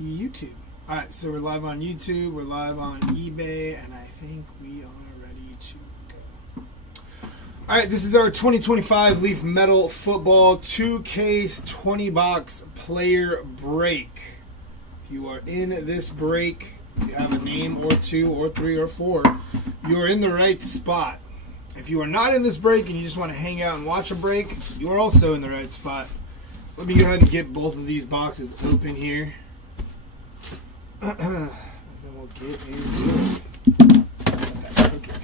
YouTube. All right, so we're live on YouTube, we're live on eBay, and I think we are ready to go. All right, this is our 2025 Leaf Metal Football 2-case 20-box player break. If you are in this break, you have a name or two or three or four, you are in the right spot. If you are not in this break and you just want to hang out and watch a break, you are also in the right spot. Let me go ahead and get both of these boxes open here. And then we'll get into it. Okay.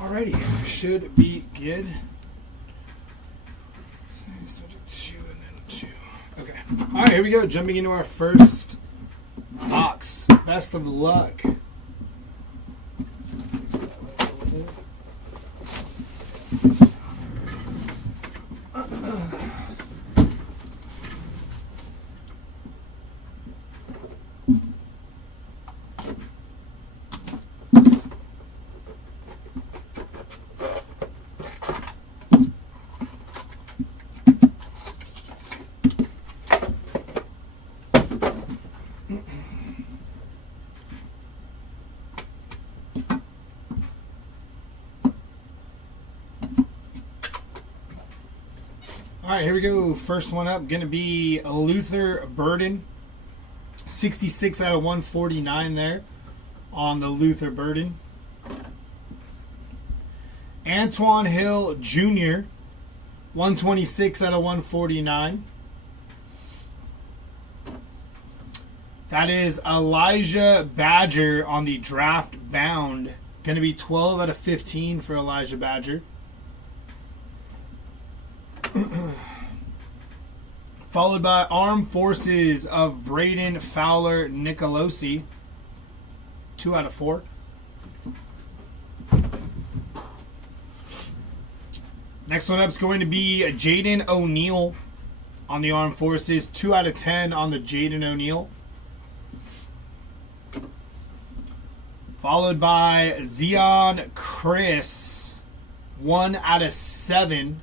Alrighty, should be good. So two and then two. Okay. Alright, here we go. Jumping into our first box. Best of luck. All right, here we go. First one up, going to be Luther Burden. 66 out of 149 there on the Luther Burden. Antoine Hill Jr., 126 out of 149. That is Elijah Badger on the draft bound. Going to be 12 out of 15 for Elijah Badger. Followed by Armed Forces of Braden Fowler Nicolosi. 2 out of 4. Next one up is going to be Jaden O'Neal on the Armed Forces. 2 out of 10 on the Jaden O'Neal. Followed by Zion Chris. 1 out of 7.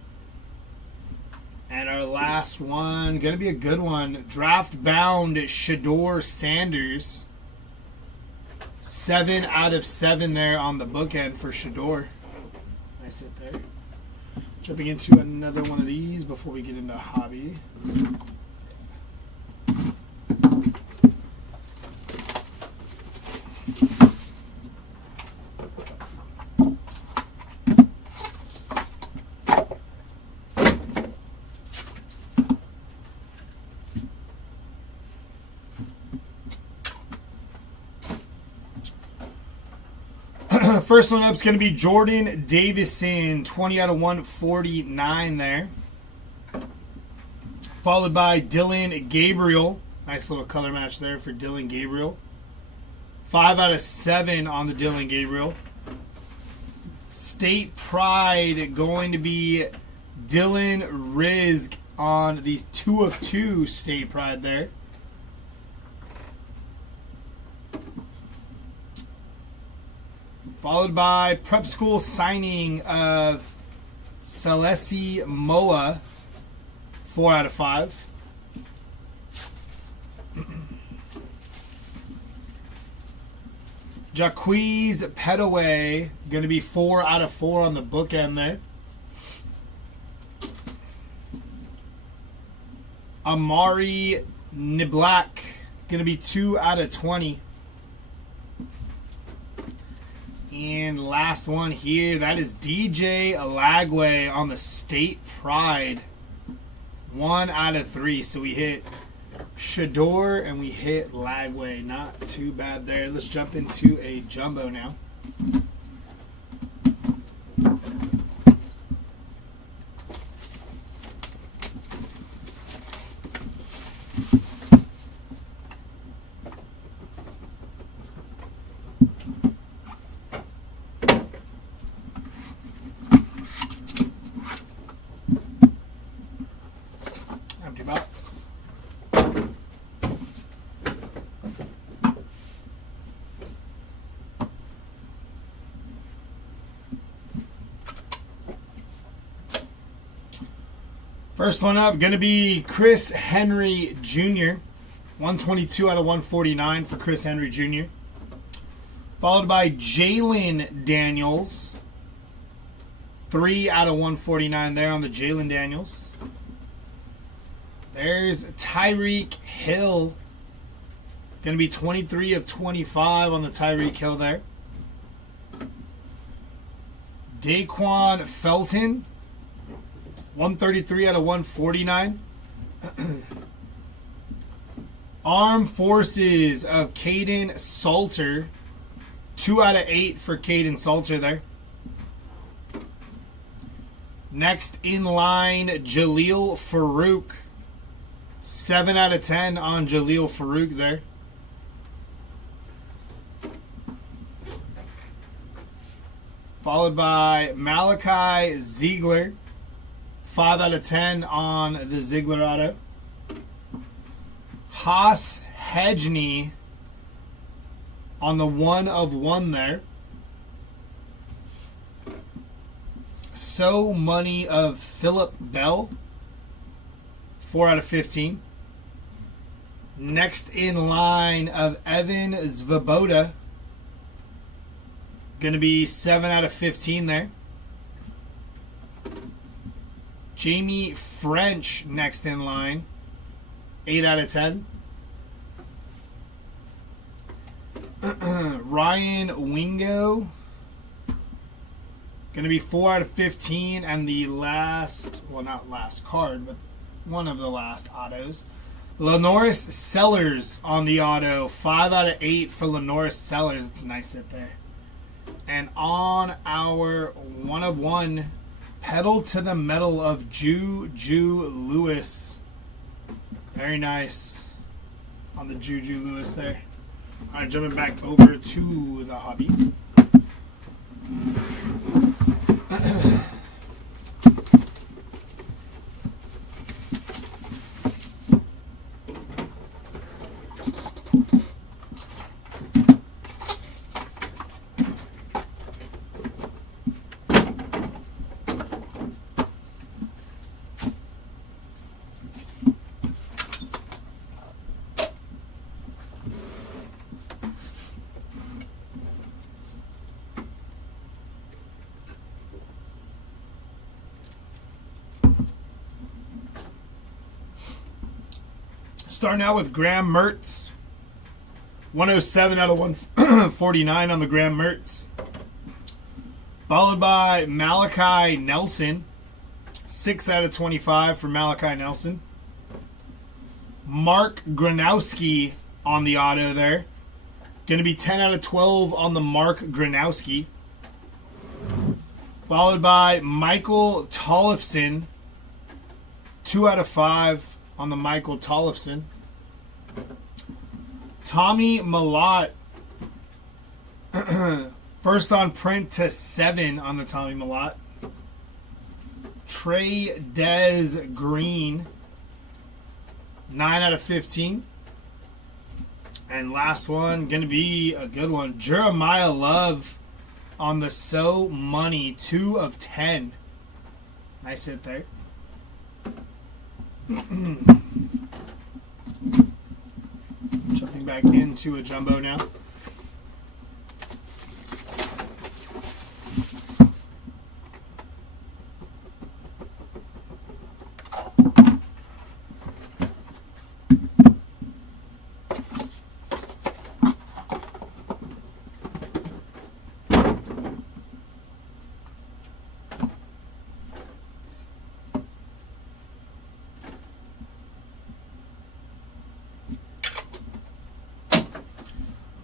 And our last one, going to be a good one. Draft bound Shador Sanders. 7 out of 7 there on the bookend for Shador. Nice hit there. Jumping into another one of these before we get into hobby. First one up is going to be Jordan Davison, 20 out of 149 there. Followed by Dylan Gabriel. Nice little color match there for Dylan Gabriel. 5 out of 7 on the Dylan Gabriel. State Pride going to be Dylan Rizk on the 2 of 2 State Pride there. Followed by Prep School signing of Celesi Moa, 4 out of 5. Jaquiz Petaway, going to be 4 out of 4 on the bookend there. Amari Niblak. Going to be 2 out of 20. And last one here, that is DJ Alagwe on the State Pride. 1 out of 3. So we hit Shador and we hit Lagway. Not too bad there. Let's jump into a jumbo now. Empty box. First one up, going to be Chris Henry Jr. 122 out of 149 for Chris Henry Jr. Followed by Jalen Daniels. 3 out of 149 there on the Jalen Daniels. There's Tyreek Hill. Going to be 23 of 25 on the Tyreek Hill there. Daquan Felton. 133 out of 149. Armed Forces of Caden Salter. 2 out of 8 for Caden Salter there. Next in line, Jaleel Farouk. 7 out of 10 on Jaleel Farouk there. Followed by Malachi Ziegler. 5 out of 10 on the Ziegler auto. Haas Hedgney on the 1 of 1 there. So Money of Philip Bell. 4 out of 15. Next in line of Evan Svoboda. Going to be 7 out of 15 there. Jamie French next in line. 8 out of 10. Ryan Wingo. Going to be 4 out of 15. And the last, well, not last card, but one of the last autos. Lenoris Sellers on the auto. 5 out of 8 for Lenoris Sellers. It's a nice hit there. And on our 1 of 1, pedal to the metal of Juju Lewis. Very nice on the Juju Lewis there. All right, jumping back over to the hobby. Starting out with Graham Mertz. 107 out of 149 on the Graham Mertz. Followed by Malachi Nelson. 6 out of 25 for Malachi Nelson. Mark Gronowski on the auto there. Going to be 10 out of 12 on the Mark Gronowski. Followed by Michael Tollefson. 2 out of 5 on the Michael Tollefson. Tommy Malott. First on print to 7 on the Tommy Malott. Trey Des Green. 9 out of 15. And last one, going to be a good one. Jeremiah Love on the So Money. 2 of 10. Nice hit there. Jumping back into a jumbo now.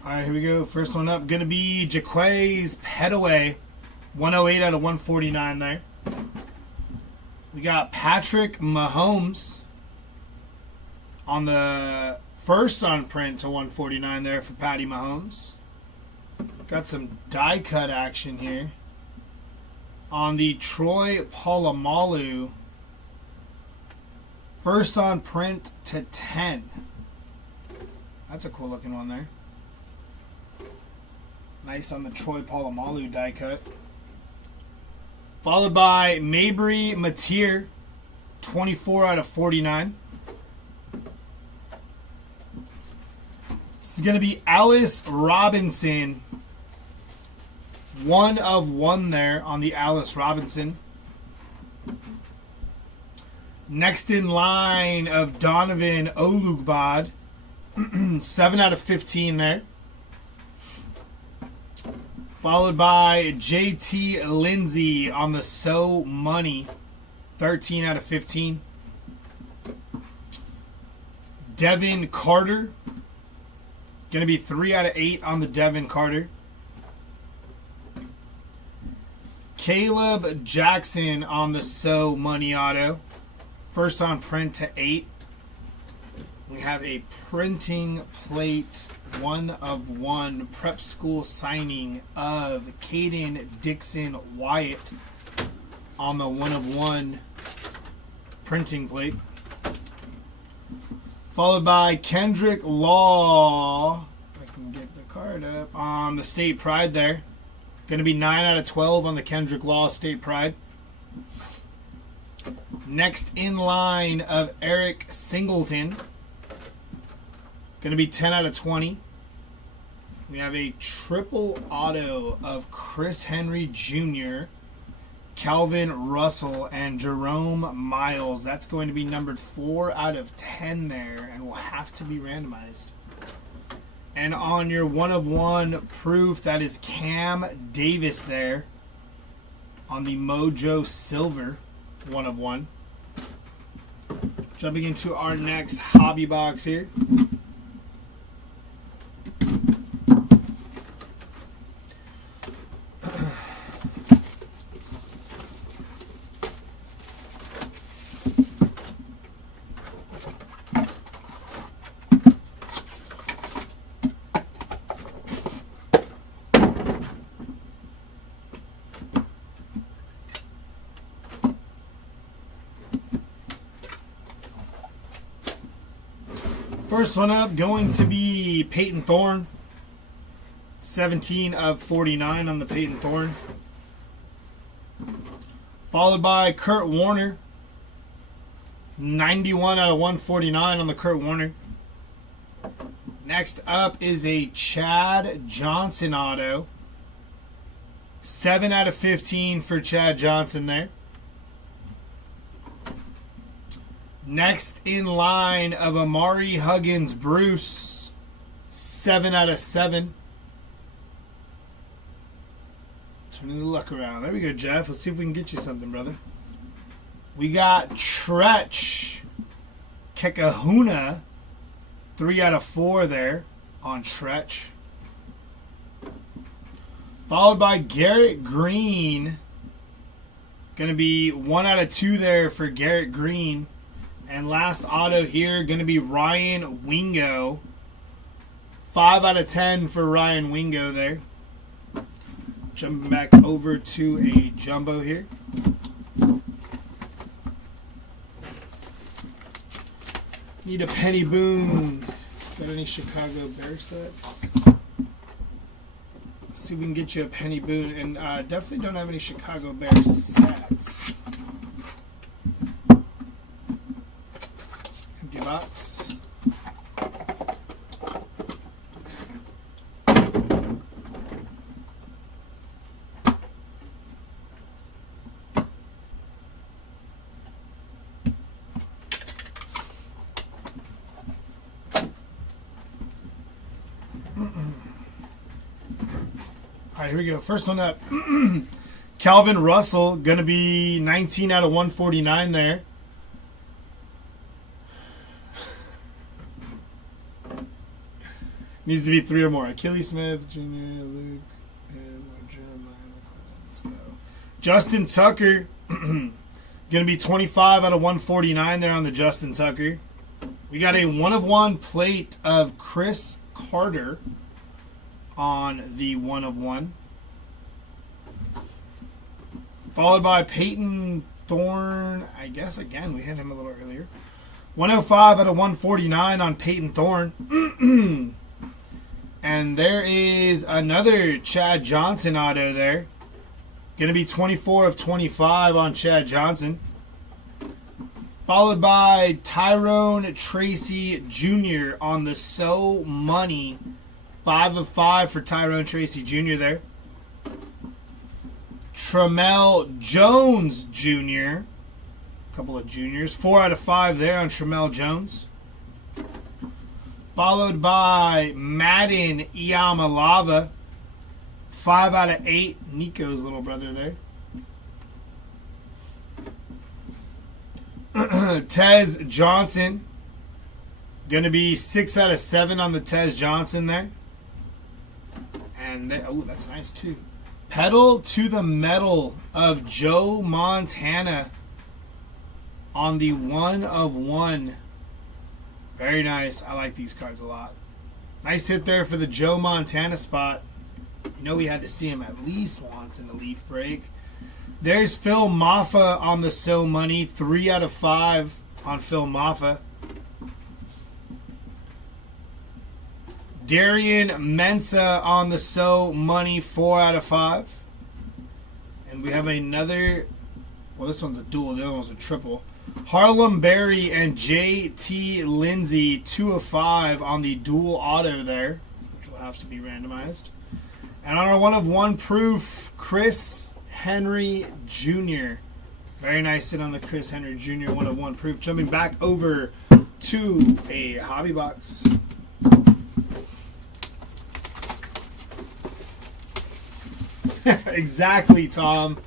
All right, here we go. First one up, going to be Jaquez Petaway, 108 out of 149 there. We got Patrick Mahomes on the first on print to 149 there for Patty Mahomes. Got some die cut action here on the Troy Polamalu, first on print to 10. That's a cool looking one there. Nice on the Troy Polamalu die cut. Followed by Mabry Mateer, 24 out of 49. This is going to be Alice Robinson. 1 of 1 there on the Alice Robinson. Next in line of Donovan Olugbad. 7 out of 15 there. Followed by JT Lindsay on the So Money. 13 out of 15. Devin Carter. Going to be 3 out of 8 on the Devin Carter. Caleb Jackson on the So Money Auto. First on print to 8. We have a printing plate 1 of 1 prep school signing of Caden Dixon Wyatt on the 1 of 1 printing plate. Followed by Kendrick Law. If I can get the card up. On the State Pride there. Going to be 9 out of 12 on the Kendrick Law State Pride. Next in line of Eric Singleton. Going to be 10 out of 20. We have a triple auto of Chris Henry Jr., Calvin Russell, and Jerome Miles. That's going to be numbered 4 out of 10 there and will have to be randomized. And on your 1 of 1 proof, that is Cam Davis there on the Mojo Silver 1 of 1. Jumping into our next hobby box here. First one up going to be Peyton Thorne. 17 of 49 on the Peyton Thorne. Followed by Kurt Warner. 91 out of 149 on the Kurt Warner. Next up is a Chad Johnson auto. 7 out of 15 for Chad Johnson there. Next in line of Amari Huggins Bruce. 7 out of 7. Turning the luck around. There we go, Jeff. Let's see if we can get you something, brother. We got Tretch Kekahuna. 3 out of 4 there on Tretch. Followed by Garrett Green. Going to be 1 out of 2 there for Garrett Green. And last auto here, going to be Ryan Wingo. 5 out of 10 for Ryan Wingo there. Jumping back over to a jumbo here. Need a Penny Boone. Got any Chicago Bear sets? Let's see if we can get you a Penny Boone. And definitely don't have any Chicago Bear sets. Empty box. All right, here we go. First one up. Calvin Russell, going to be 19 out of 149 there. Needs to be 3 or more. Achilles Smith, Jr., Luke, and Jeremiah McClellan. Let's go. Justin Tucker. Going to be 25 out of 149 there on the Justin Tucker. We got a 1/1 plate of Chris Carter on the 1/1. Followed by Peyton Thorne. I guess, again, we had him a little earlier. 105 out of 149 on Peyton Thorne. And there is another Chad Johnson auto there. Going to be 24 of 25 on Chad Johnson. Followed by Tyrone Tracy Jr. on the So Money. 5 of 5 for Tyrone Tracy Jr. there. Tramel Jones Jr. A couple of juniors. 4 out of 5 there on Tramel Jones. Followed by Madden Iamalava. 5 out of 8. Nico's little brother there. Tez Johnson. Going to be 6 out of 7 on the Tez Johnson there. And oh, that's nice too. Pedal to the metal of Joe Montana on the 1/1. Very nice. I like these cards a lot. Nice hit there for the Joe Montana spot. You know we had to see him at least once in the Leaf break. There's Phil Maffa on the So Money. 3 out of 5 on Phil Maffa. Darian Mensa on the So Money. 4 out of 5. And we have another. Well, this one's a dual. The other one's a triple. Harlem Berry and J.T. Lindsay, 2 of 5 on the dual auto there, which will have to be randomized. And on our 1/1 proof, Chris Henry Jr. Very nice hit on the Chris Henry Jr. 1/1 proof. Jumping back over to a hobby box. Exactly, Tom.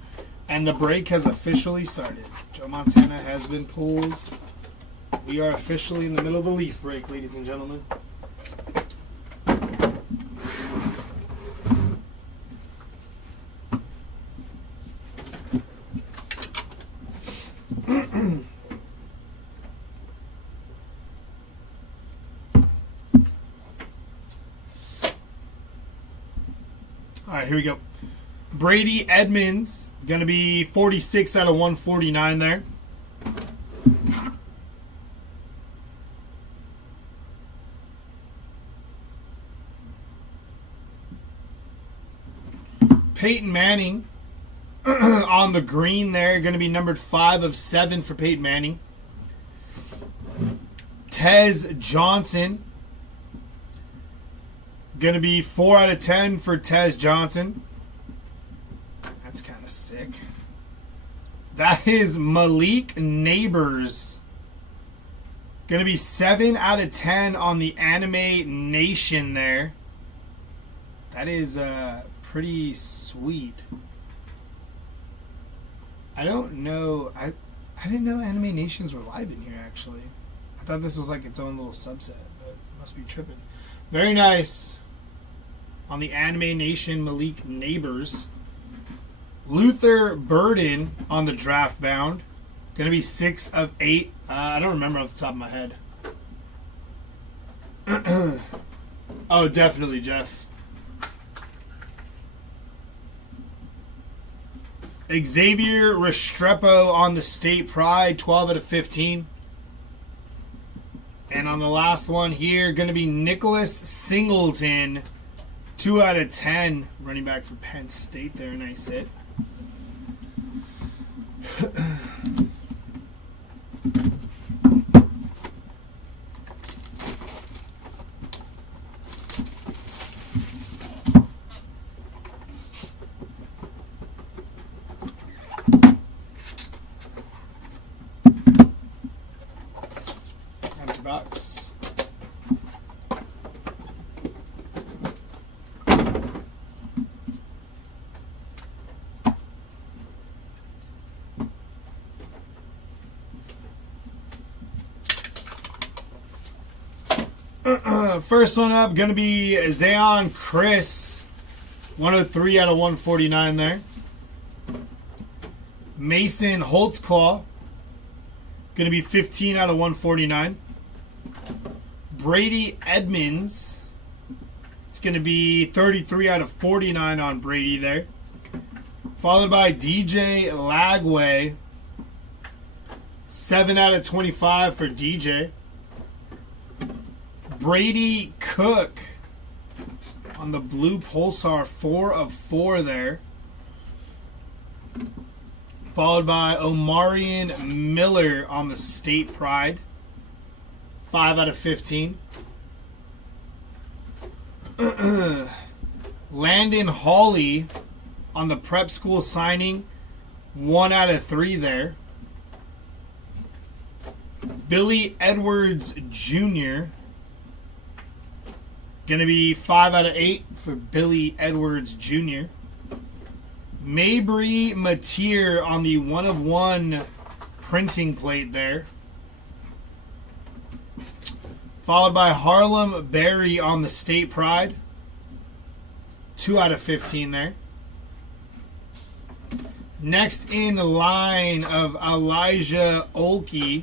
And the break has officially started. Joe Montana has been pulled. We are officially in the middle of the Leaf break, ladies and gentlemen. All right, here we go. Brady Edmonds. Going to be 46 out of 149 there. Peyton Manning on the green there. Going to be numbered 5 of 7 for Peyton Manning. Tez Johnson. Going to be 4 out of 10 for Tez Johnson. That's kind of sick. That is Malik Neighbors. Going to be 7 out of 10 on the Anime Nation there. That is pretty sweet. I don't know. I didn't know Anime Nations were live in here, actually. I thought this was like its own little subset, but must be tripping. Very nice. On the Anime Nation, Malik Neighbors. Luther Burden on the draft bound. Going to be 6 of 8. I don't remember off the top of my head. Oh, definitely, Jeff. Xavier Restrepo on the State Pride. 12 out of 15. And on the last one here, going to be Nicholas Singleton. 2 out of 10. Running back for Penn State there. Nice hit. Empty box. First one up, going to be Zayon Chris. 103 out of 149 there. Mason Holtzclaw. Going to be 15 out of 149. Brady Edmonds. It's going to be 33 out of 49 on Brady there. Followed by DJ Lagway. 7 out of 25 for DJ. Brady Cook on the blue Pulsar, 4 of 4 there. Followed by Omarion Miller on the State Pride, 5 out of 15. Landon Hawley on the prep school signing, 1 out of 3 there. Billy Edwards Jr. Going to be 5 out of 8 for Billy Edwards Jr. Mabry Mateer on the 1 of 1 printing plate there. Followed by Harlem Berry on the State Pride. 2 out of 15 there. Next in the line of Elijah Olkey.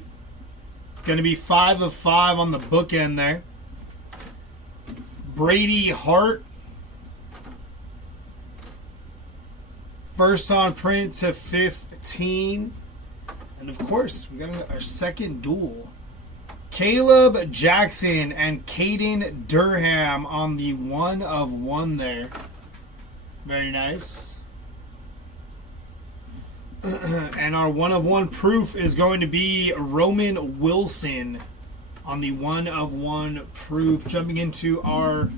Going to be 5 of 5 on the bookend there. Brady Hart. First on print to 15. And of course, we got our second duel. Caleb Jackson and Caden Durham on the 1 of 1 there. Very nice. And our 1 of 1 proof is going to be Roman Wilson on the 1 of 1 proof. Jumping into our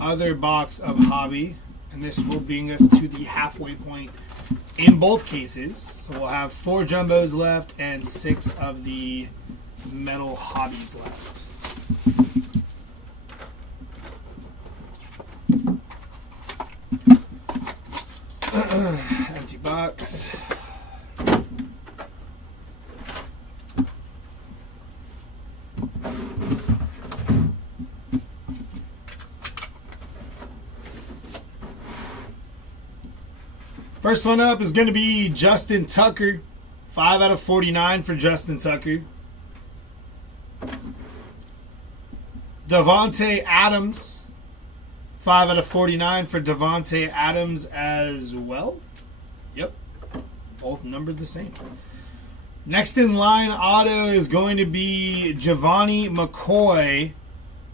other box of hobby. And this will bring us to the halfway point in both cases. So we'll have 4 jumbos left and 6 of the metal hobbies left. Empty box. First one up is going to be Justin Tucker. 5 out of 49 for Justin Tucker. Devontae Adams. 5 out of 49 for Devontae Adams as well. Yep. Both numbered the same. Next in line auto is going to be Giovanni McCoy.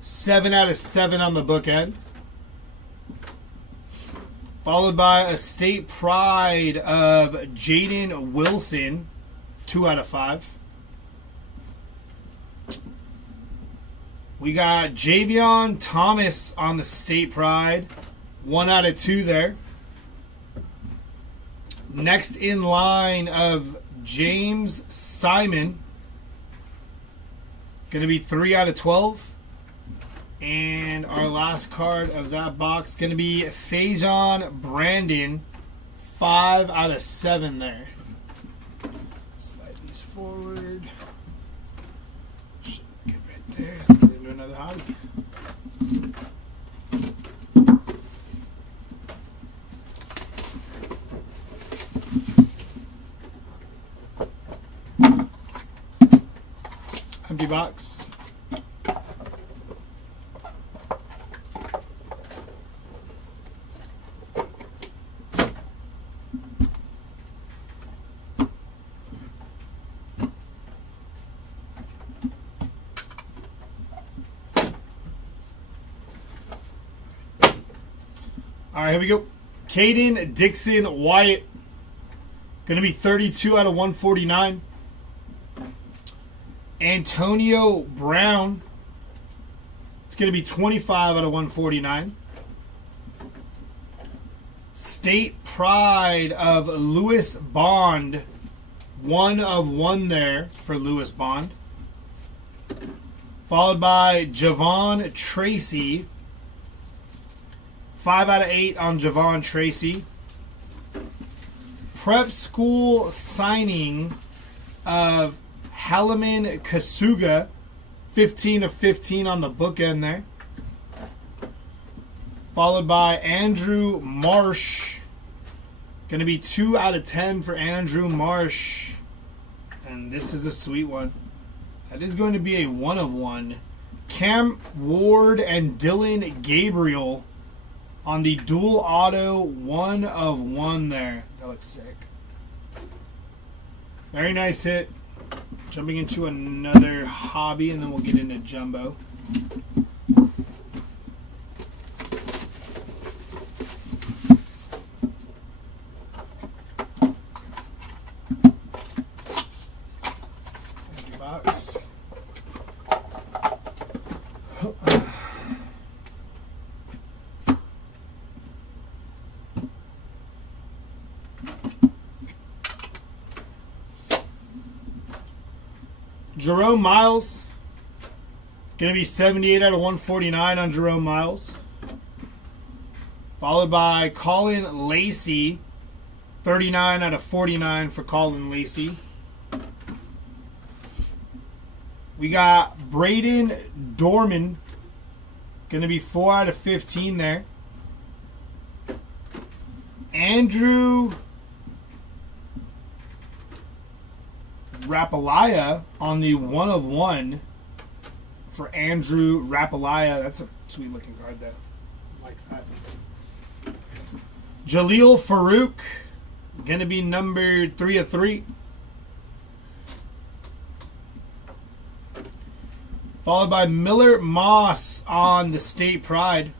7 out of 7 on the bookend. Followed by a State Pride of Jaden Wilson, 2 out of 5. We got Javion Thomas on the State Pride, 1 out of 2 there. Next in line of James Simon, going to be 3 out of 12. And our last card of that box going to be Faison Brandon, 5 out of 7 there. Slide these forward. Should get right there. Let's get into another hobby. Empty box. All right, here we go. Caden Dixon Wyatt. Going to be 32 out of 149. Antonio Brown. It's going to be 25 out of 149. State Pride of Lewis Bond. 1 of 1 there for Lewis Bond. Followed by Javon Tracy. 5 out of 8 on Javon Tracy. Prep school signing of Halaman Kasuga. 15 of 15 on the bookend there. Followed by Andrew Marsh. Going to be 2 out of 10 for Andrew Marsh. And this is a sweet one. That is going to be a 1 of 1. Cam Ward and Dylan Gabriel on the dual auto 1 of 1 there. That looks sick. Very nice hit. Jumping into another hobby, and then we'll get into jumbo. Box. Jerome Miles. Going to be 78 out of 149 on Jerome Miles. Followed by Colin Lacey. 39 out of 49 for Colin Lacey. We got Braden Dorman. Going to be 4 out of 15 there. Andrew Rapalaya on the 1 of 1 for Andrew Rapalaya. That's a sweet looking card though. Like that. Jaleel Farouk. Going to be numbered 3 of 3. Followed by Miller Moss on the State Pride.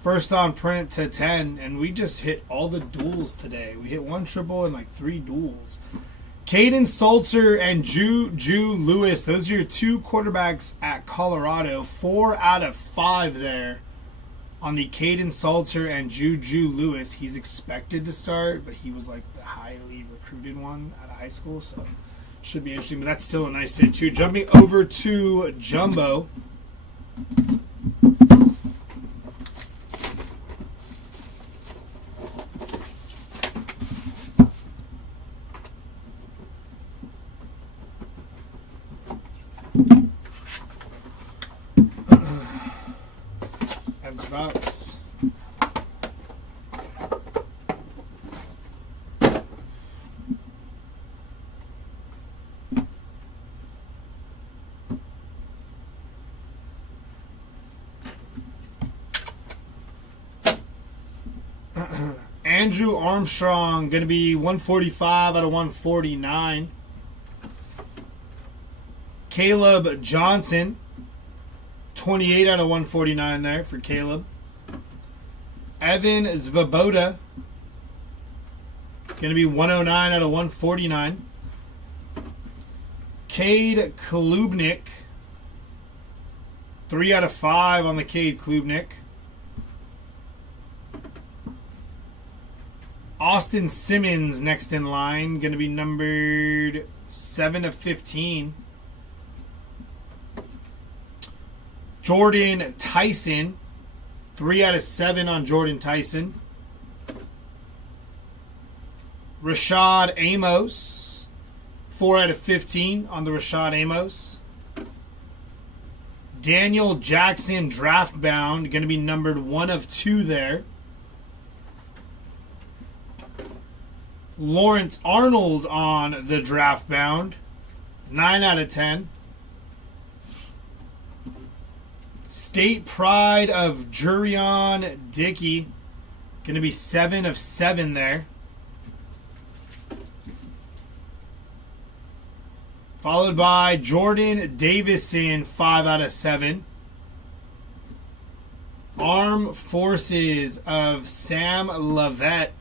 First on print to 10. And we just hit all the duels today. We hit 1 triple and like 3 duels. Caden Salter and Juju Lewis. Those are your 2 quarterbacks at Colorado. 4 out of 5 there on the Caden Salter and Juju Lewis. He's expected to start, but he was like the highly recruited one out of high school. So should be interesting, but that's still a nice hit too. Jumping over to Jumbo. Empty box. Andrew Armstrong, going to be 145 out of 149. Caleb Johnson, 28 out of 149 there for Caleb. Evan Zvaboda, going to be 109 out of 149. Cade Klubnik, 3 out of 5 on the Cade Klubnik. Austin Simmons next in line, going to be numbered 7 of 15. Jordan Tyson, 3 out of 7 on Jordan Tyson. Rashad Amos, 4 out of 15 on the Rashad Amos. Daniel Jackson, draft bound, going to be numbered 1 of 2 there. Lawrence Arnold on the draft bound, 9 out of 10. State Pride of Jurion Dickey, going to be 7 of 7 there. Followed by Jordan Davison, 5 out of 7. Armed Forces of Sam Levitt.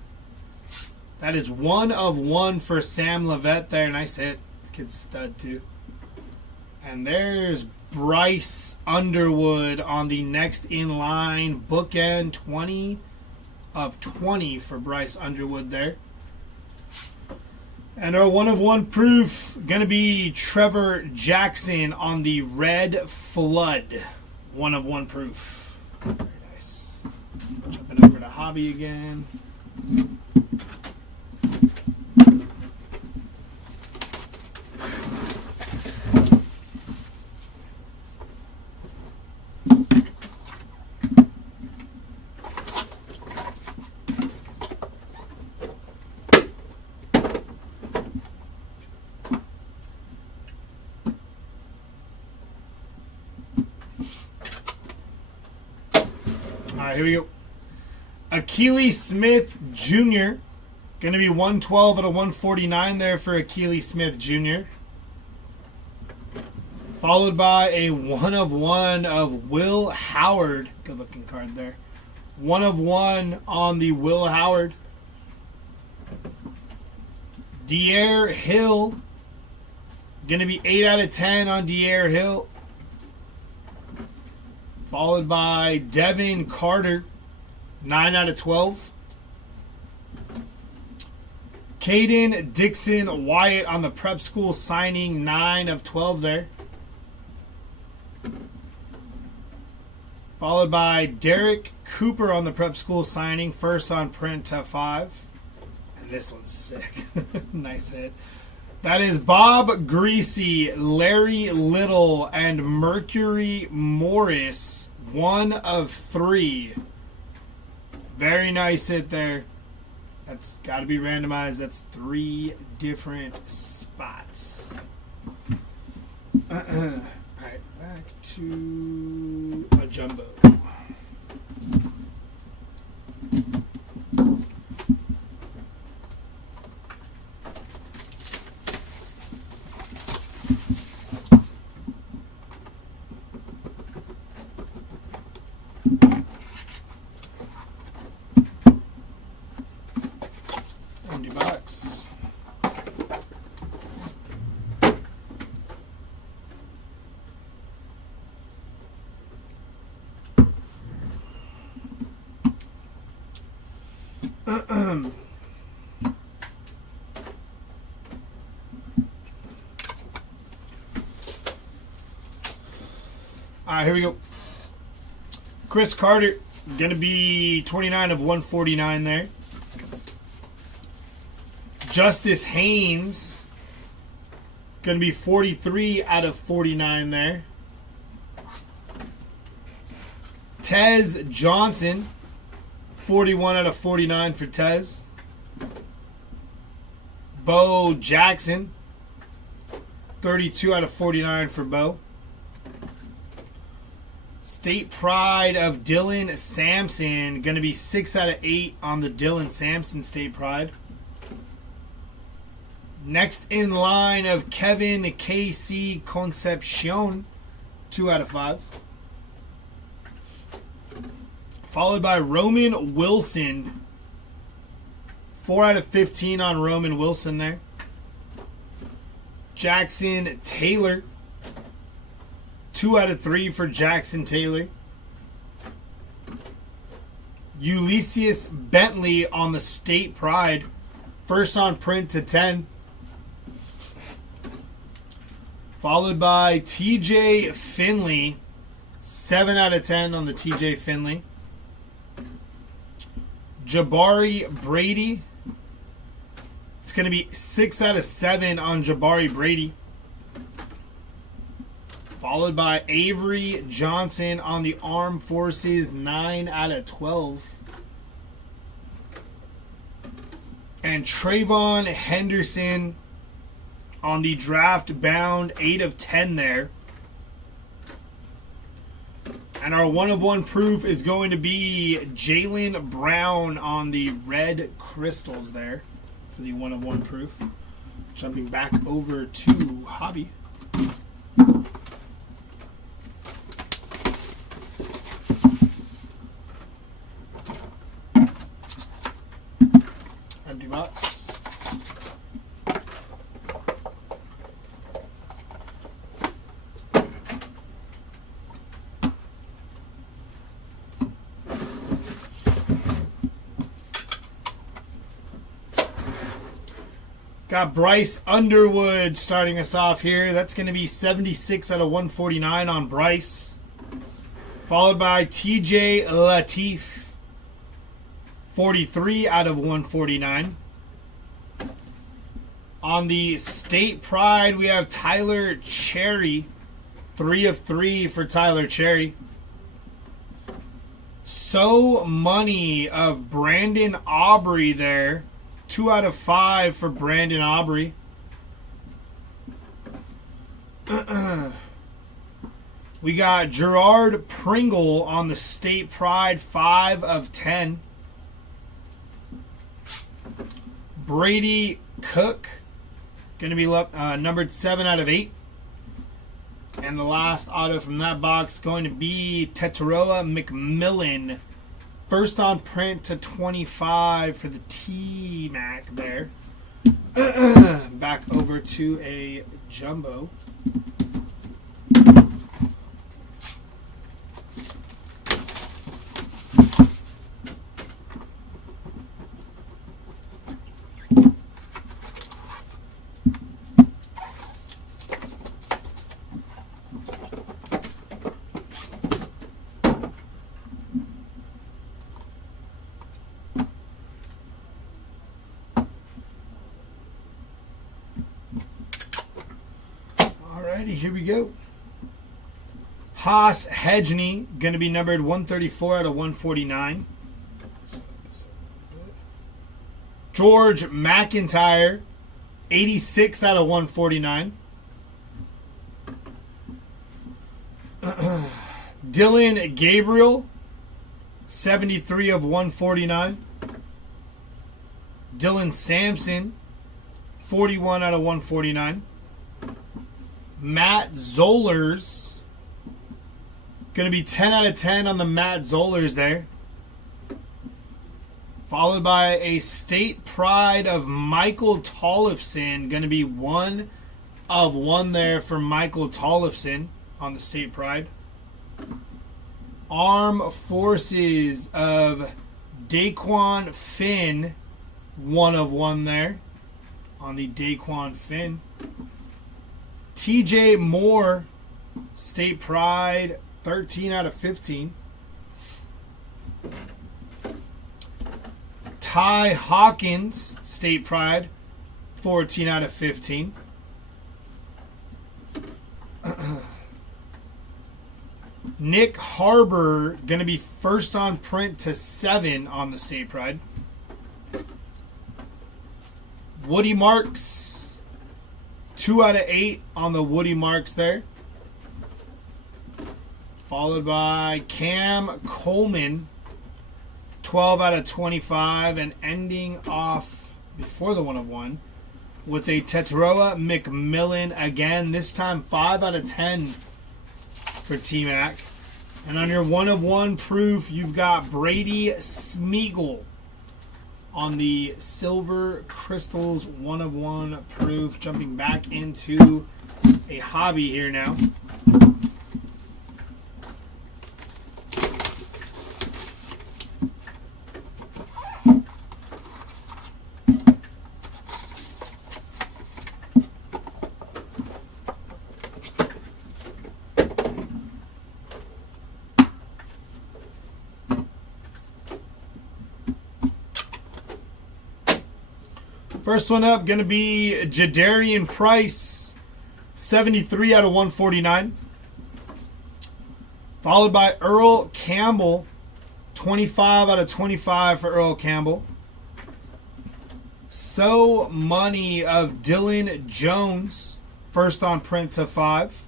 That is 1 of 1 for Sam Levitt there. Nice hit. This kid's a stud too. And there's Bryce Underwood on the next in line. Bookend, 20 of 20 for Bryce Underwood there. And our 1 of 1 proof going to be Trevor Jackson on the Red Flood. 1 of 1 proof. Very nice. Jumping over to Hobby again. right, here we go. Akili Smith Jr. Going to be 112 out of 149 there for Akili Smith Jr. Followed by a 1/1 of Will Howard. Good looking card there. 1/1 on the Will Howard. De'Aaron Hill. Going to be 8 out of 10 on De'Aaron Hill. Followed by Devin Carter. 9 out of 12. Caden Dixon Wyatt on the prep school signing. 9 of 12 there. Followed by Derek Cooper on the prep school signing. First on print to 5. And this one's sick. Nice hit. That is Bob Greasy, Larry Little, and Mercury Morris. 1 of 3. Very nice hit there. That's got to be randomized. That's 3 different spots. All right, back to a jumbo. Empty box. All right, here we go. Chris Carter, going to be 29 of 149 there. Justice Haynes, going to be 43 out of 49 there. Tez Johnson, 41 out of 49 for Tez. Bo Jackson, 32 out of 49 for Bo. State Pride of Dylan Sampson, going to be 6 out of 8 on the Dylan Sampson State Pride. Next in line of Kevin KC Concepcion, 2 out of 5. Followed by Roman Wilson, 4 out of 15 on Roman Wilson there. Jackson Taylor, 2 out of 3 for Jackson Taylor. Ulysses Bentley on the State Pride, first on print to 10. Followed by TJ Finley, 7 out of 10 on the TJ Finley. Jabari Brady, it's going to be 6 out of 7 on Jabari Brady. Followed by Avery Johnson on the Armed Forces, 9 out of 12. And Trayvon Henderson on the draft bound, 8 of 10 there. And our 1/1 proof is going to be Jaylen Brown on the red crystals there for the 1/1 proof. Jumping back over to Hobby. Empty box. Got Bryce Underwood starting us off here. That's going to be 76 out of 149 on Bryce. Followed by TJ Latif, 43 out of 149. On the State Pride, we have Tyler Cherry, 3 of 3 for Tyler Cherry. So Money of Brandon Aubrey there. 2 out of 5 for Brandon Aubrey. We got Gerard Pringle on the State Pride, 5 of 10. Brady Cook, going to be numbered 7 out of 8. And the last auto from that box going to be Tetaroa McMillan. First on print to 25 for the T-Mac there. Back over to a jumbo. Alrighty, here we go. Haas Hedgney, going to be numbered 134 out of 149. George McIntyre, 86 out of 149. Dylan Gabriel, 73 of 149. Dylan Sampson, 41 out of 149. Matt Zollers, going to be 10 out of 10 on the Matt Zollers there. Followed by a State Pride of Michael Tollefson, going to be 1 of 1 there for Michael Tollefson on the State Pride. Armed Forces of Daquan Finn, 1 of 1 there on the Daquan Finn. TJ Moore, State Pride, 13 out of 15. Ty Hawkins, State Pride, 14 out of 15. Nick Harbor, going to be first on print to 7 on the State Pride. Woody Marks, 2 out of 8 on the Woody Marks there. Followed by Cam Coleman, 12 out of 25. And ending off before the 1 of 1 with a Tetaroa McMillan again. This time 5 out of 10 for T-Mac. And on your 1 of 1 proof, you've got Brady Smeagol on the Silver Crystals 1 of 1 proof. Jumping back into a hobby here now. First one up, going to be Jadarian Price, 73 out of 149. Followed by Earl Campbell, 25 out of 25 for Earl Campbell. So Money of Dylan Jones, first on print to 5.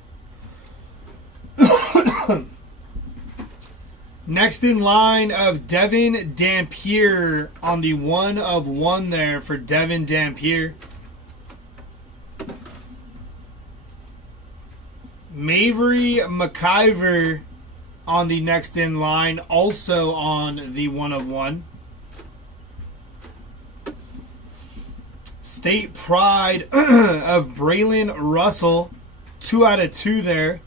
Next in line of Devin Dampier on the 1 of 1 there for Devin Dampier. Mavery McIver on the next in line, also on the 1 of 1. State Pride of Braylon Russell, 2 out of 2 there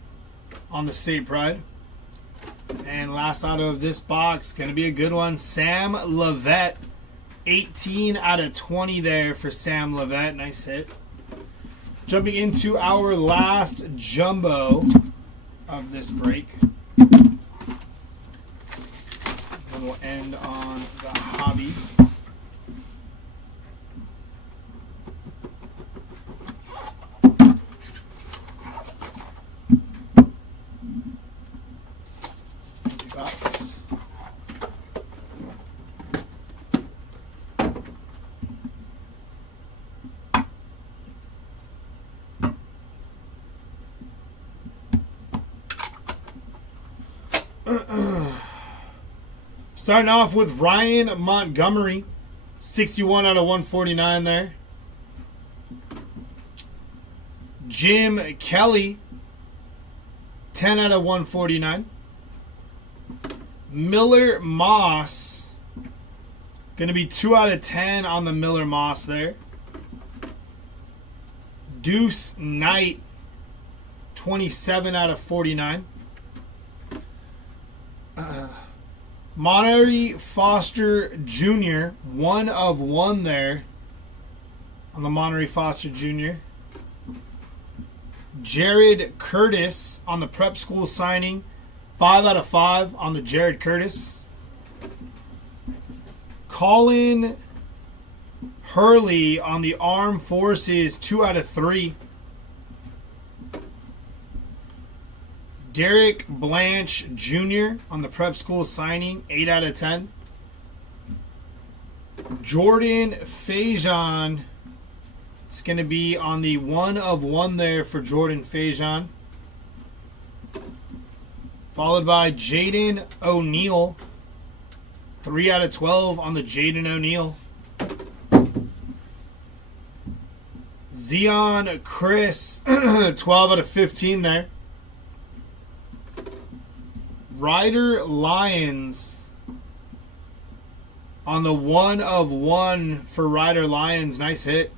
on the State Pride. And last out of this box, going to be a good one. Sam Levette, 18 out of 20 there for Sam Levette. Nice hit. Jumping into our last jumbo of this break. And we'll end on the hobby. Starting off with Ryan Montgomery, 61 out of 149 there. Jim Kelly, 10 out of 149. Miller Moss, going to be 2 out of 10 on the Miller Moss there. Deuce Knight, 27 out of 49. Monterey Foster Jr., 1 of 1 there on the Monterey Foster Jr. Jared Curtis on the prep school signing, 5 out of 5 on the Jared Curtis. Colin Hurley on the Armed Forces, 2 out of 3. Derek Blanche Jr. on the prep school signing, 8 out of 10. Jordan Fajon, it's going to be on the 1 of 1 there for Jordan Fajon. Followed by Jaden O'Neal, 3 out of 12 on the Jaden O'Neal. Zion Chris, 12 out of 15 there. Ryder Lyons on the 1 of 1 for Ryder Lyons. Nice hit.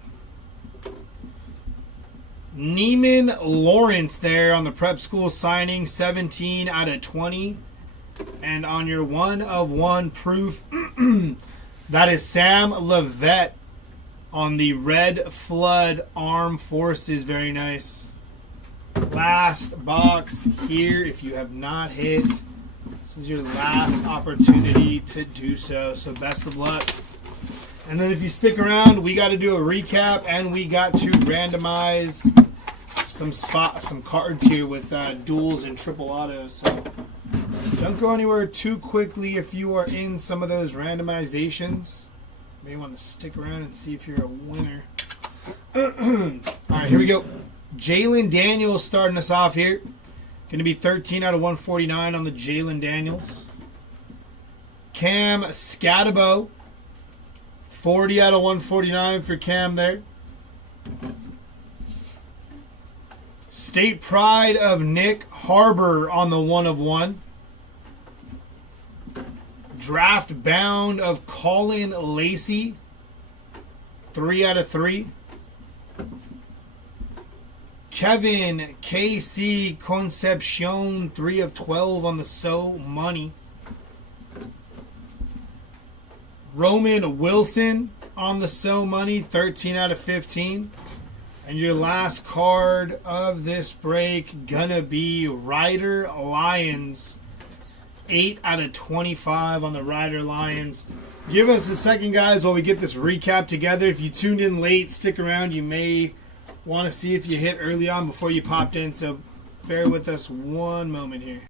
Neiman Lawrence there on the prep school signing, 17 out of 20. And on your 1 of 1 proof, that is Sam Levette on the Red Flood Armed Forces. Very nice. Last box here. If you have not hit, this is your last opportunity to do so. So best of luck. And then if you stick around, we got to do a recap and we got to randomize some cards here with duals and triple autos. So don't go anywhere too quickly if you are in some of those randomizations. You may want to stick around and see if you're a winner. All right, here we go. Jalen Daniels starting us off here. Going to be 13 out of 149 on the Jalen Daniels. Cam Scatabo, 40 out of 149 for Cam there. State Pride of Nick Harbor on the 1 of 1. Draft Bound of Colin Lacey, 3 out of 3. Kevin KC Concepcion, 3 of 12 on the So Money. Roman Wilson on the So Money, 13 out of 15. And your last card of this break gonna be Ryder Lyons, 8 out of 25 on the Ryder Lions. Give us a second, guys, while we get this recap together. If you tuned in late, stick around. You may want to see if you hit early on before you popped in, so bear with us one moment here.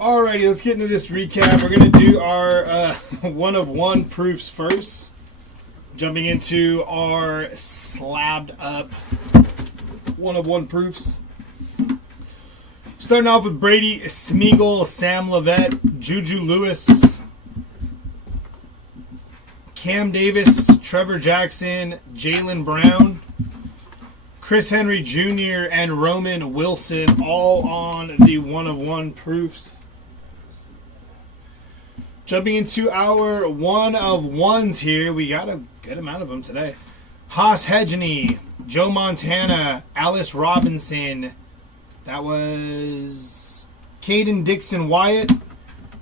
Alrighty, let's get into this recap. We're going to do our one of one proofs first. Jumping into our slabbed up one of one proofs. Starting off with Brady Smeagol, Sam Levitt, Juju Lewis, Cam Davis, Trevor Jackson, Jaylen Brown, Chris Henry Jr., and Roman Wilson, all on the one of one proofs. Jumping into our one of ones here, we got a good amount of them today. Haas Hedgeny, Joe Montana, Alice Robinson, that was Caden Dixon Wyatt,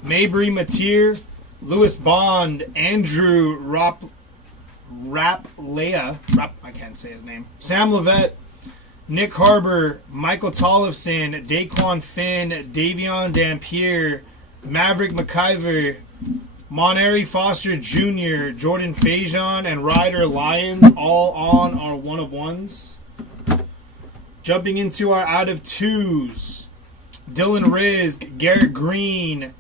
Mabry Mateer, Lewis Bond, Andrew Raplea, I can't say his name, Sam Levitt, Nick Harbor, Michael Tollefson, Daquan Finn, Davion Dampier, Maverick McIver, Moneri Foster Jr., Jordan Fajon, and Ryder Lyons, all on our one of ones. Jumping into our out of twos, Dylan Rizk, Garrett Green,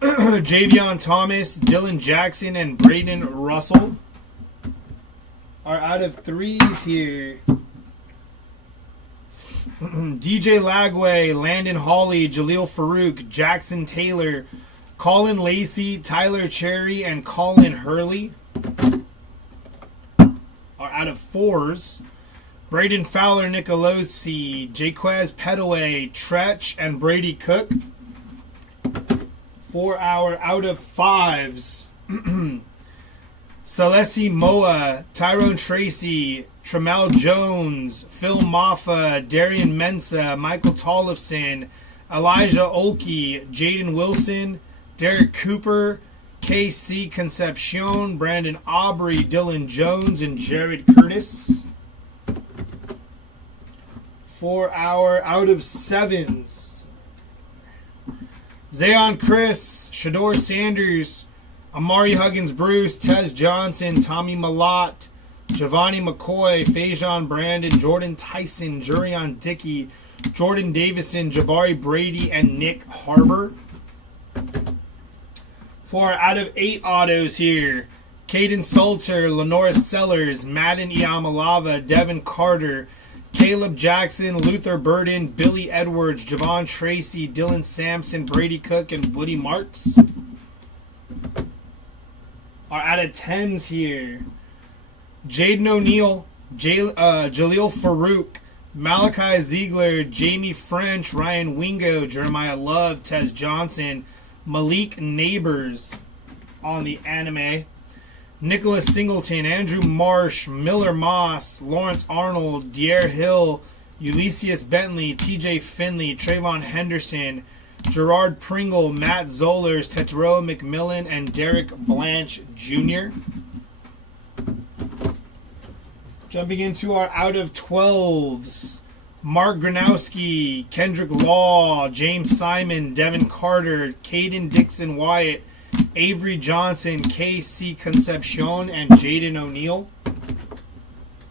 Javion Thomas, Dylan Jackson, and Braden Russell. Our out of threes here, DJ Lagway, Landon Hawley, Jaleel Farouk, Jackson Taylor, Colin Lacey, Tyler Cherry, and Colin Hurley. Our out of fours, Braden Fowler, Nicolosi, Jaquez Petaway, Tretch, and Brady Cook. For our out of fives, Celeste Moa, Tyrone Tracy, Tramel Jones, Phil Maffa, Darian Mensa, Michael Tollefson, Elijah Olkey, Jaden Wilson, Derek Cooper, KC Concepcion, Brandon Aubrey, Dylan Jones, and Jared Curtis. For our out of sevens, Zayon Chris, Shador Sanders, Amari Huggins Bruce, Tez Johnson, Tommy Malott, Giovanni McCoy, Fajon Brandon, Jordan Tyson, Jurion Dickey, Jordan Davison, Jabari Brady, and Nick Harbor. For out of 8 autos here, Caden Salter, Lenora Sellers, Madden Iamalava, Devin Carter, Caleb Jackson, Luther Burden, Billy Edwards, Javon Tracy, Dylan Sampson, Brady Cook, and Woody Marks. Our out of 10s here, Jaden O'Neal, Jaleel Farouk, Malachi Ziegler, Jamie French, Ryan Wingo, Jeremiah Love, Tez Johnson, Malik Neighbors on the anime, Nicholas Singleton, Andrew Marsh, Miller Moss, Lawrence Arnold, Dier Hill, Ulysses Bentley, TJ Finley, Trayvon Henderson, Gerard Pringle, Matt Zollers, Tetero McMillan, and Derek Blanche Jr. Jumping into our out of 12s, Mark Gronowski, Kendrick Law, James Simon, Devin Carter, Caden Dixon Wyatt, Avery Johnson, KC Concepcion, and Jaden O'Neal.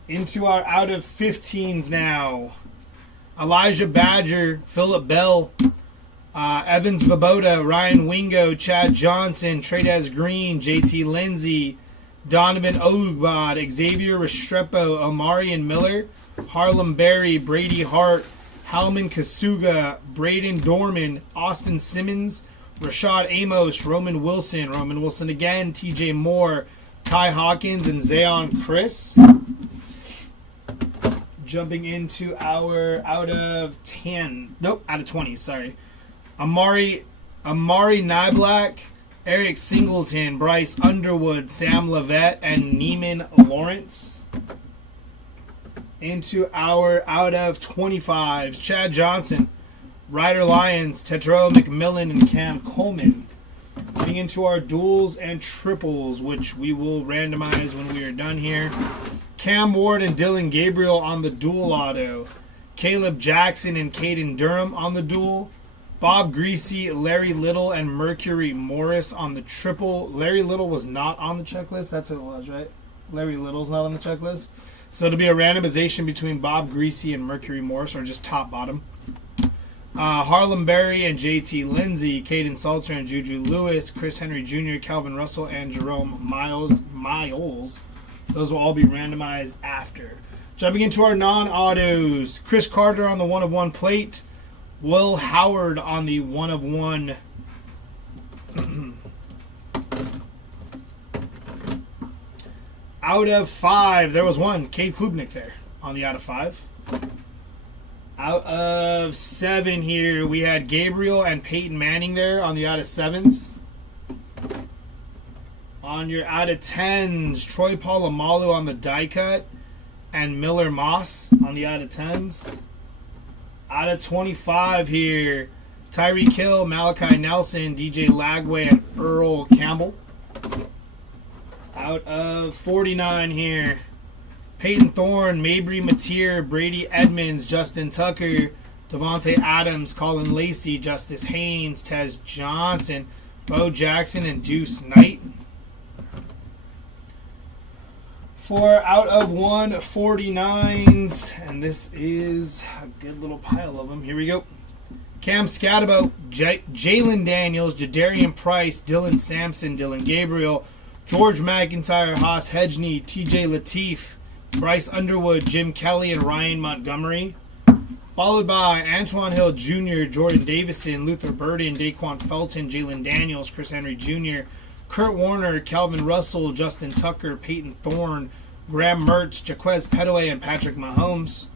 Into our out of 15s now, Elijah Badger, Phillip Bell, Evans Vaboda, Ryan Wingo, Chad Johnson, Tradez Green, JT Lindsay, Donovan Olugbad, Xavier Restrepo, Omarion Miller, Harlem Berry, Brady Hart, Halman Kasuga, Braden Dorman, Austin Simmons, Rashad Amos, Roman Wilson again, TJ Moore, Ty Hawkins, and Zayon Chris. Jumping into our out of 20, sorry. Amari Nyblack, Eric Singleton, Bryce Underwood, Sam Levitt, and Neiman Lawrence. Into our out of 25s, Chad Johnson, Ryder Lyons, Tetero McMillan, and Cam Coleman. Getting into our duels and triples, which we will randomize when we are done here. Cam Ward and Dylan Gabriel on the dual auto. Caleb Jackson and Caden Durham on the dual. Bob Greasy, Larry Little, and Mercury Morris on the triple. Larry Little was not on the checklist. That's what it was, right? Larry Little's not on the checklist. So it'll be a randomization between Bob Greasy and Mercury Morris, or just top-bottom. Harlem Berry and JT Lindsay, Caden Salter and Juju Lewis, Chris Henry Jr., Calvin Russell, and Jerome Miles. Those will all be randomized after. Jumping into our non-autos, Chris Carter on the 1/1 plate, Will Howard on the 1/1. Out of 5, there was one, Cade Klubnik there on the out of 5. Out of 7 here, we had Gabriel and Peyton Manning there on the out of 7s. On your out of 10s, Troy Polamalu on the die cut and Miller Moss on the out of 10s. Out of 25 here, Tyreek Hill, Malachi Nelson, DJ Lagway, and Earl Campbell. Out of 49 here, Peyton Thorne, Mabry Mateer, Brady Edmonds, Justin Tucker, Devontae Adams, Colin Lacey, Justice Haynes, Tez Johnson, Bo Jackson, and Deuce Knight. For out of 149s, and this is a good little pile of them. Here we go. Cam Scatterbo, Jalen Daniels, Jadarian Price, Dylan Sampson, Dylan Gabriel, George McIntyre, Haas Hedgney, TJ Lateef, Bryce Underwood, Jim Kelly, and Ryan Montgomery. Followed by Antoine Hill Jr., Jordan Davison, Luther Burden, Daquan Felton, Jalen Daniels, Chris Henry Jr., Kurt Warner, Calvin Russell, Justin Tucker, Peyton Thorne, Graham Mertz, Jaquez Petaway, and Patrick Mahomes.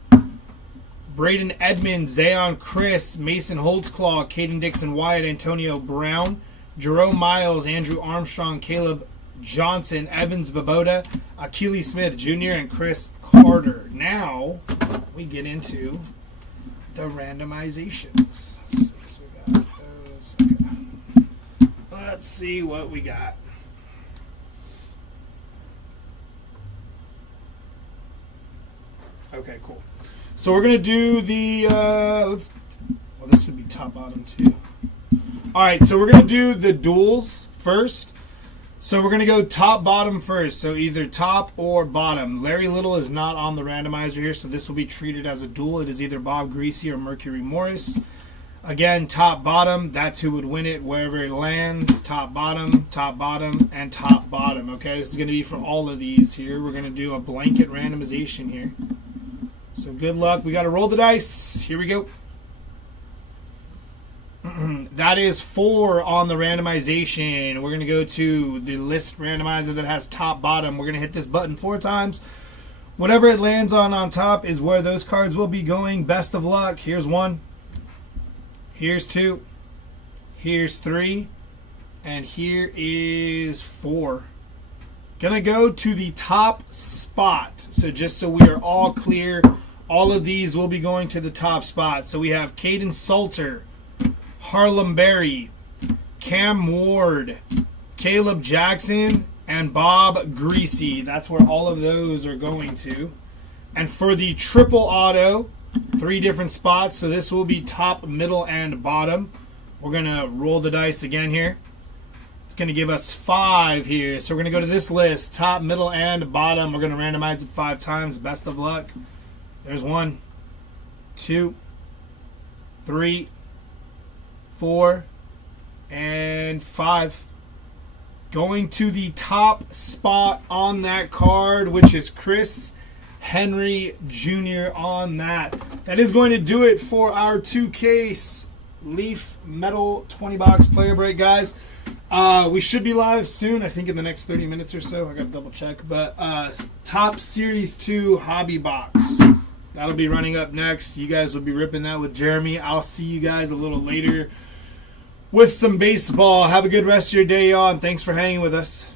Braden Edmonds, Zayon Chris, Mason Holtzclaw, Caden Dixon Wyatt, Antonio Brown, Jerome Miles, Andrew Armstrong, Caleb Johnson, Evans Vaboda, Akili Smith Jr., and Chris Carter. Now we get into the randomizations. So we got those. Okay. Let's see what we got. Okay, cool. So we're gonna do the this would be top bottom too. All right, so we're gonna do the duels first. So we're gonna go top bottom first. So either top or bottom. Larry Little is not on the randomizer here, so this will be treated as a duel. It is either Bob Greasy or Mercury Morris. Again, top bottom. That's who would win it wherever it lands. Top bottom, and top bottom. Okay, this is gonna be for all of these here. We're gonna do a blanket randomization here. So good luck. We got to roll the dice. Here we go. That is 4 on the randomization. We're going to go to the list randomizer that has top bottom. We're going to hit this button 4 times. Whatever it lands on top is where those cards will be going. Best of luck. Here's 1. Here's 2. Here's 3. And here is 4. Gonna go to the top spot. So just so we are all clear, all of these will be going to the top spot. So we have Caden Salter, Harlem Berry, Cam Ward, Caleb Jackson, and Bob Greasy. That's where all of those are going to. And for the triple auto, 3 different spots. So this will be top, middle, and bottom. We're gonna roll the dice again here. It's going to give us 5 here. So we're going to go to this list. Top, middle, and bottom. We're going to randomize it 5 times. Best of luck. There's 1, 2, 3, 4, and 5. Going to the top spot on that card, which is Chris Henry Jr. on that. That is going to do it for our 2-case Leaf Metal 20-box player break, guys. We should be live soon, I think in the next 30 minutes or so. I got to double check. But top Series 2 Hobby Box. That'll be running up next. You guys will be ripping that with Jeremy. I'll see you guys a little later with some baseball. Have a good rest of your day, y'all, and thanks for hanging with us.